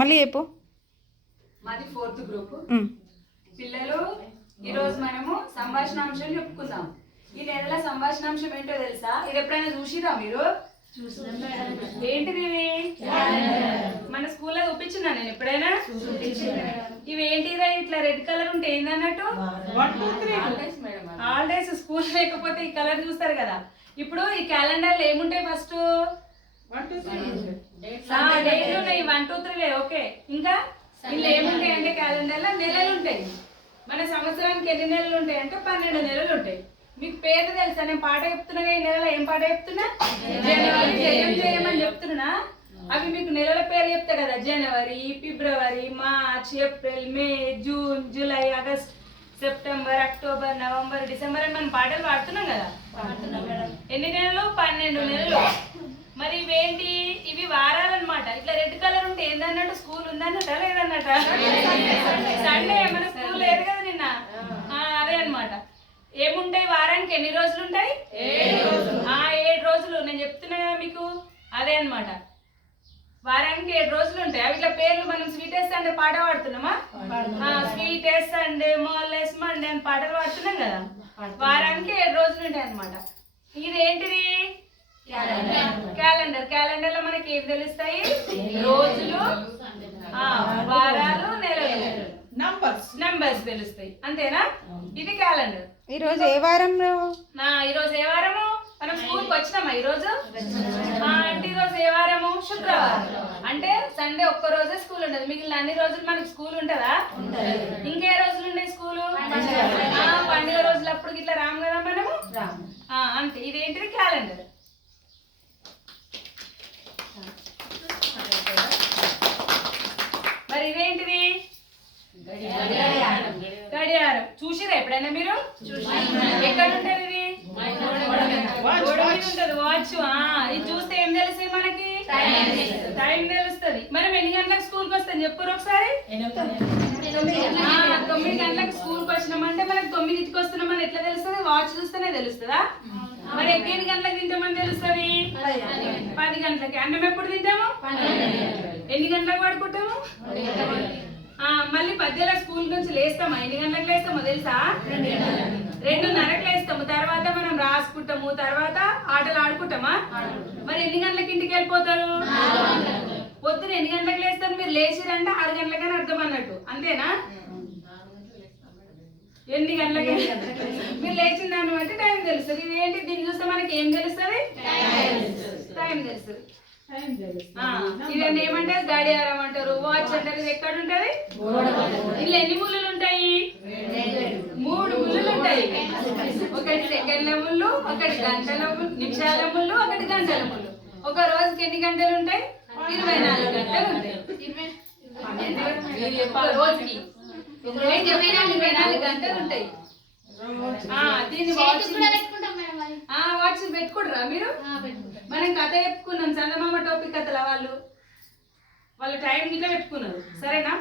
మళ్ళీ చెప్పు. మాది 4th గ్రూప్. పిల్లలు ఈరోజు మనము సంభాషణాంశం చెప్పుకుందాం. ఈ నెలల సంభాషణాంశం ఏంటో తెలుసా? ఇది ఎప్పుడైనా చూసిరా మీరు? ఏంటిది? మన స్కూల్లో చూపించినా నేను ఎప్పుడైనా? ఇవి ఏంటిరా ఇట్లా రెడ్ కలర్ ఉంటే ఏందన్నట్టు? హాలిడేస్. స్కూల్ లేకపోతే ఈ కలర్ చూస్తారు కదా. ఇప్పుడు ఈ క్యాలెండర్లో ఏముంటాయి? First 1 2 3 okay. ఇంకా ఇందులో ఏముంటాయి అంటే క్యాలెండర్లో నెలలు ఉంటాయి. మన సంవత్సరానికి ఎన్ని నెలలు ఉంటాయి అంటే 12 నెలలు ఉంటాయి. మీకు పేరు తెలుసా? నేను పాట చెప్తున్నా. ఈ నెలలో ఏం పాట చెప్తున్నా? జనవరి జయం జయం అని చెప్తున్నా. అవి మీకు నెలల పేరు చెప్తా కదా. జనవరి, ఫిబ్రవరి, March, April, May, June, July, August, September, October, November, December అని మనం పాటలు పాడుతున్నాం కదా. ఎన్ని నెలలు? 12 నెలలు. మరి ఇవేంటి? ఇవి వారాలు అనమాట. ఇట్లా రెడ్ కలర్ ఉంటే ఏందన్నట్టు? స్కూల్ ఉందన్నట లేదన్నట? సండే మన స్కూల్ లేదు కదా నిన్న. అదే అనమాట. ఏముంటాయి? వారానికి ఎన్ని రోజులు ఉంటాయి? 7 రోజులు. నేను చెప్తున్నా కదా మీకు. అదే అనమాట. వారానికి 7 రోజులు ఉంటాయి. అవి ఇట్లా పేర్లు మనం స్వీటెస్ట్ సండే పాట పాడుతున్నామా? స్వీటెస్ట్ సండే, మోలెస్ మండే అని పాటలు పాడుతున్నాం కదా. వారానికి 7 రోజులు ఉంటాయి అనమాట. ఇది ఏంటిది? క్యాలెండర్. క్యాలెండర్ లో మనకి ఏం తెలుస్తాయి? రోజులు, వారాలు, నెలలు, నంబర్స్ తెలుస్తాయి. అంతేనా? ఇది క్యాలెండర్. ఈ రోజు ఏ వారం? ఈ రోజు ఏ వారము? మనం స్కూల్కి వచ్చినామా ఈరోజు? అంటే ఈరోజు ఏ వారము? శుక్రవారం. అంటే సండే ఒక్క రోజే స్కూల్ ఉండదు. మిగిలిన అన్ని రోజులు మనకి స్కూల్ ఉంటుందా? ఇంకే రోజులు ఉన్నాయి స్కూలు? పండుగ రోజులు అప్పుడు ఇట్లా రాము కదా మనము. అంతే. ఇదేంటిది? క్యాలెండర్. మరి ఇదేంటిది? గడియారం. చూసిరా ఎప్పుడైనా మీరు? ఎక్కడ ఉంటుంది ఇది? గోడ మీద ఉంటుంది. వాచ్. ఇది చూస్తే ఏం తెలుస్తుంది మనకి? టైం తెలుస్తుంది. మనం ఎన్ని గంటలకు స్కూల్కి వస్తాం చెప్పురు ఒకసారి? 9 గంటలకు స్కూల్కి వచ్చినామంటే మనకి 9కి వస్తున్నామని ఎట్లా తెలుస్తుంది? వాచ్ చూస్తేనే తెలుస్తుందా? మరి ఎన్ని గంటలకు తింటామని తెలుస్తుంది? 10 గంటలకి. అన్నం ఎప్పుడు తింటాము? ఎన్ని గంటలకు పడుకుంటాము? మళ్ళీ మధ్యలో స్కూల్ నుంచి లేస్తామా? ఎన్ని గంటలకు లేస్తామో తెలుసా? 2:30కి లేస్తాము. తర్వాత మనం రాసుకుంటాము. తర్వాత ఆటలు ఆడుకుంటామా? మరి ఎన్ని గంటలకు ఇంటికి వెళ్ళిపోతారు? పొద్దున ఎన్ని గంటలకు లేస్తారు? మీరు లేచిరంటే 6 గంటలకని అర్థం అన్నట్టు. అంతేనా? ఎన్ని గంటలకి మీరు లేచిన దాన్ని బట్టి టైం తెలుస్తుంది. ఇదేంటి? దీన్ని చూస్తే మనకి ఏం తెలుస్తుంది? టైం తెలుస్తుంది. ఇవన్నీ ఏమంటారు? గడియారం అంటారు, వాచ్ అంటారు. ఇది ఎక్కడ ఉంటది? ఇందులో ఎన్ని ముళ్ళు ఉంటాయి? 3 ముళ్ళు ఉంటాయి. ఒకటి సెకండ్ల ముళ్ళు, ఒకటి గంటల నిమిషాల ముళ్ళు, ఒకటి గంటల ముళ్ళు. ఒక రోజుకి ఎన్ని గంటలు ఉంటాయి? 24 గంటలు ఉంటాయి. రోజుకి 24 గంటలు ఉంటాయి. దీన్ని వాచ్ పెట్టుకుంటారా మీరు? మనం కథ చెప్పుకున్నాం. చందమామ టోపిక్ కథల వాళ్ళు టైం గిట్లా పెట్టుకున్నారు. సరేనా?